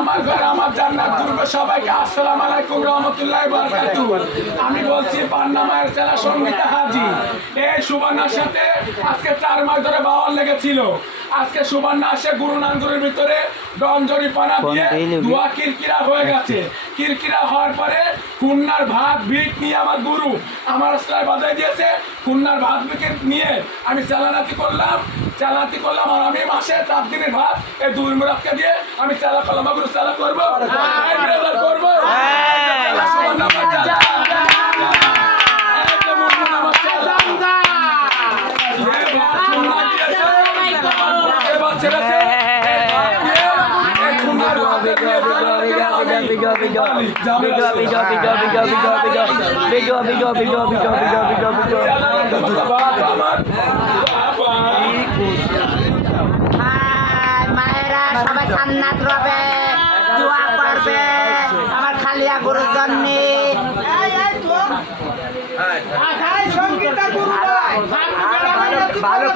আমার ঘর আমার জান্নাত দুর্গ সবাইকে আসসালামু আলাইকুম রহমতুল্লাহি ওয়া বারাকাতুহু। আমি বলছি পান্না মায়ের চেলা সঙ্গীতা হাজি। এই সুবর্ণার সাথে আজকে 4 মাস ধরে বাওয়ার লেগেছিল। আজকে সুবর্ণা আসে গুরু নাঙ্গুরের ভিতরে ডঞ্জরি পানা দিয়ে দোয়া কিরকিরা হয়ে গেছে। কিরকিরা হওয়ার পরে খুলনার ভাত ভিক নিয়ে আমার গুরু আমার রাস্তায় বাধাই দিয়েছে। খুলনার ভাত ভিক নিয়ে আমি চালানাতি করলাম আর আমি মাসে 4 দিনের ভাত এই 2 মুরাক্কা দিয়ে আমি চালা করলাম। গুরু চালা করবো করবো মায়েরা সবাই জান্নাত রবে, দোয়া করবে আমার খালিয়া গুরুর জন্যে। ভালো